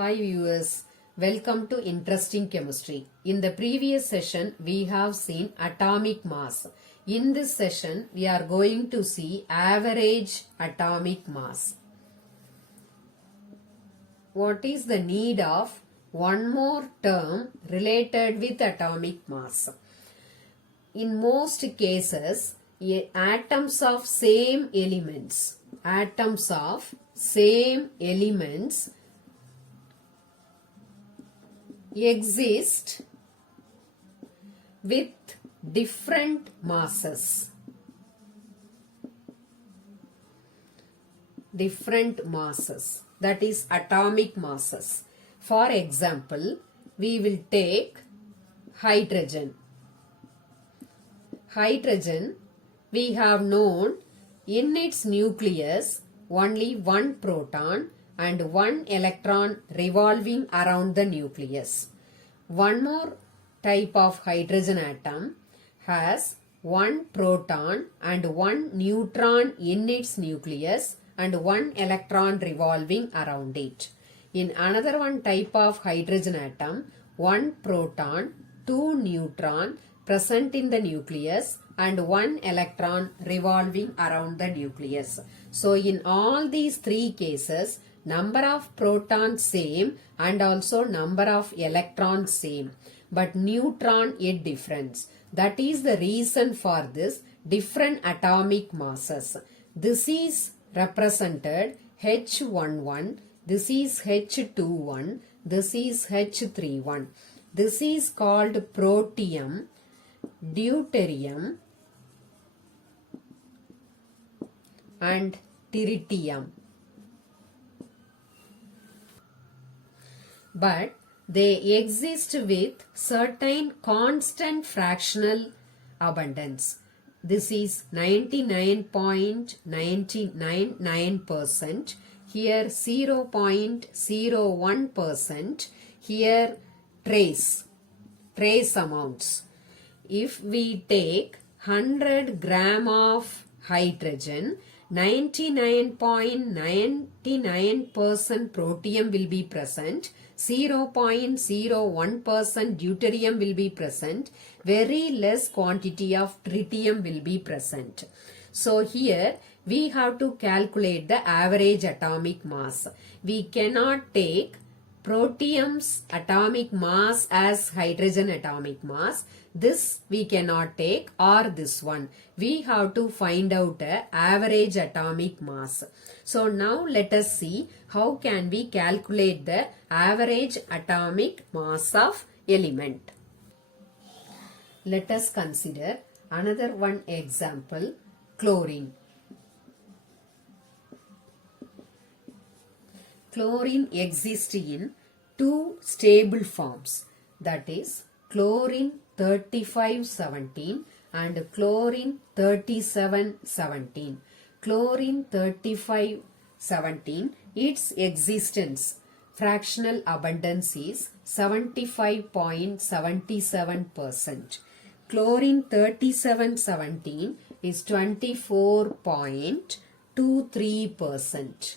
Hi viewers, welcome to Interesting Chemistry. In the previous session, we have seen atomic mass. In this session, we are going to see average atomic mass. What is the need of one more term related with atomic mass? In most cases, atoms of same elements exist with different masses. That is atomic masses. For example, we will take hydrogen. Hydrogen, we have known in its nucleus only one proton and one electron revolving around the nucleus. One more type of hydrogen atom has one proton and one neutron in its nucleus and one electron revolving around it. In another one type of hydrogen atom, one proton, two neutron present in the nucleus and one electron revolving around the nucleus. So in all these three cases, number of protons same and also number of electrons same, but neutron yet difference. That is the reason for this different atomic masses. This is represented H11, this is H21, this is H31. This is called protium, deuterium and tritium. But they exist with certain constant fractional abundance. This is 99.999%, here 0.01%, here trace amounts. If we take 100 gram of hydrogen, 99.99% protium will be present, 0.01% deuterium will be present, very less quantity of tritium will be present. So here we have to calculate the average atomic mass. We cannot take protium's atomic mass as hydrogen atomic mass. This we cannot take, or this one. We have to find out the average atomic mass. So now let us see how can we calculate the average atomic mass of element. Let us consider another one example, chlorine. Chlorine exists in two stable forms, that is chlorine 3517 and chlorine 3717. Chlorine 3517, its existence fractional abundance is 75.77%. Chlorine 3717 is 24.23%.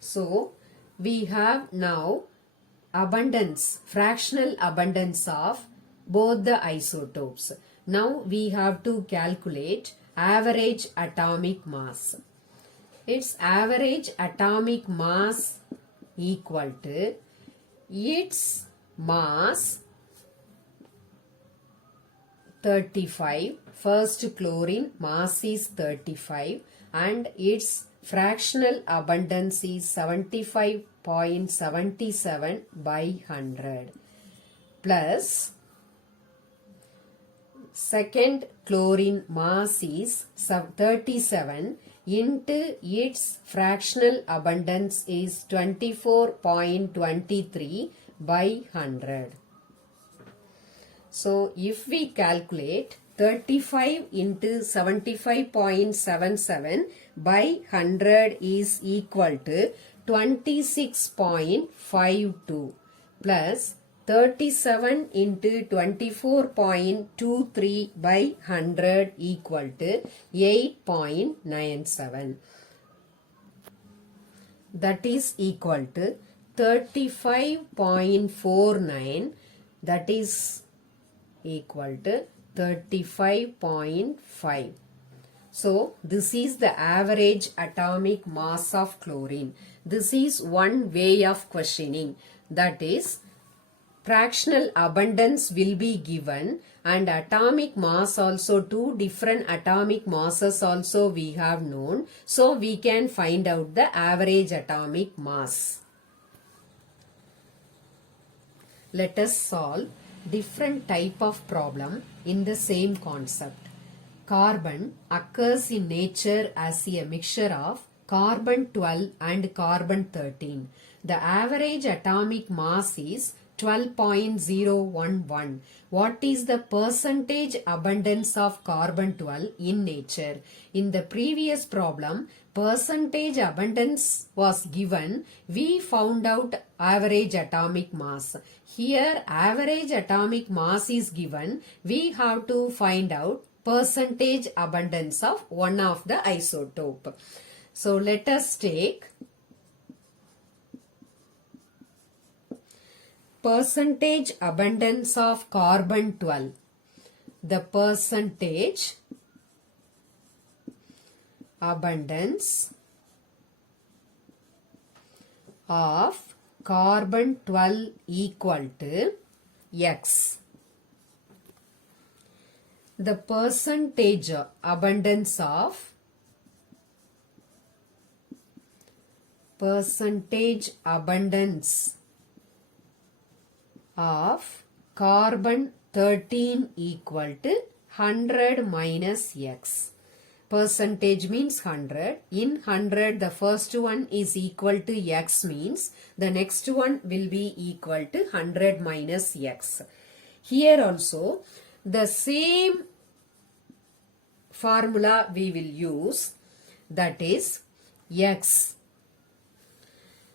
So we have now fractional abundance of both the isotopes. Now we have to calculate average atomic mass. Its average atomic mass equal to its mass 35. First chlorine mass is 35 and its fractional abundance is 75.77 by 100 plus second chlorine mass is 37 into its fractional abundance is 24.23 by 100. So if we calculate 35 into 75.77 by 100 is equal to 26.52 plus 37 into 24.23 by 100 equal to 8.97. That is equal to 35.49, that is equal to 35.5. So this is the average atomic mass of chlorine. This is one way of questioning, that is fractional abundance will be given and atomic mass also, two different atomic masses also we have known. So we can find out the average atomic mass. Let us solve different type of problem in the same concept. Carbon occurs in nature as a mixture of carbon 12 and carbon 13. The average atomic mass is 12.011. What is the percentage abundance of carbon 12 in nature? In the previous problem, percentage abundance was given. We found out average atomic mass. Here average atomic mass is given. We have to find out percentage abundance of one of the isotope. So let us take percentage abundance of carbon 12. The percentage abundance of carbon 12 equal to X. The percentage abundance of carbon 13 equal to 100 minus X. Percentage means 100. In 100, the first one is equal to X means the next one will be equal to 100 minus X. Here also the same formula we will use, that is X.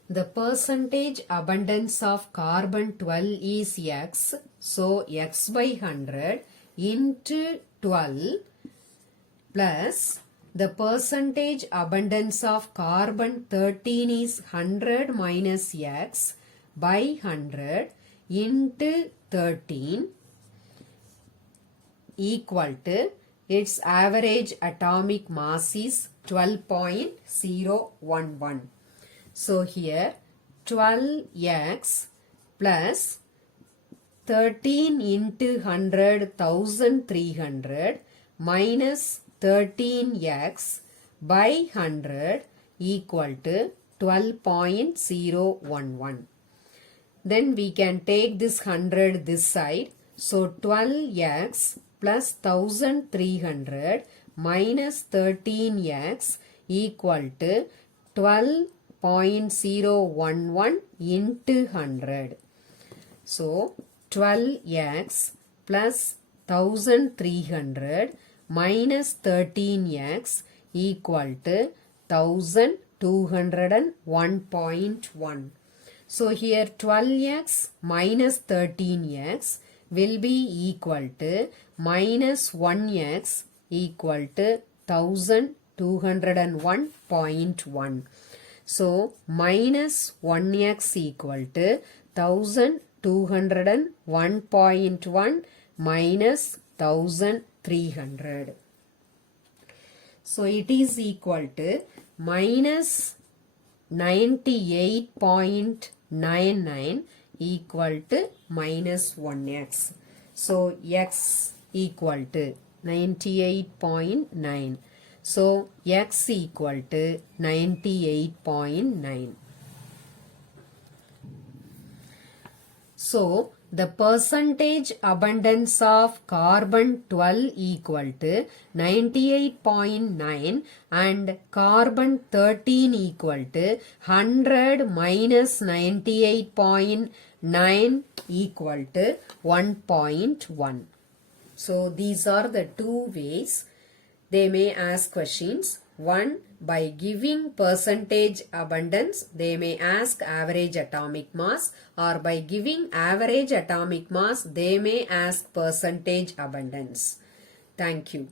The percentage abundance of carbon 12 is X. So X by 100 into 12 plus the percentage abundance of carbon 13 is 100 minus X by 100 into 13 equal to its average atomic mass is 12.011. So here 12x plus 13 into 100 1300 minus 13x by 100 equal to 12.011. Then we can take this 100 this side. So 12x plus 1300 minus 13x equal to 12.011 into 100. So 12x plus 1300 minus 13x equal to 1201.1. So here 12x minus 13x will be equal to minus 1x equal to 1201.1. So minus 1x equal to 1201.1 minus 1300. So it is equal to minus 98.99 equal to minus 1x. So x equal to 98.9. So x equal to 98.9. So the percentage abundance of carbon 12 equal to 98.9 and carbon 13 equal to 100 minus 98.9 equal to 1.1. So these are the two ways they may ask questions. One, by giving percentage abundance, they may ask average atomic mass, or by giving average atomic mass, they may ask percentage abundance. Thank you.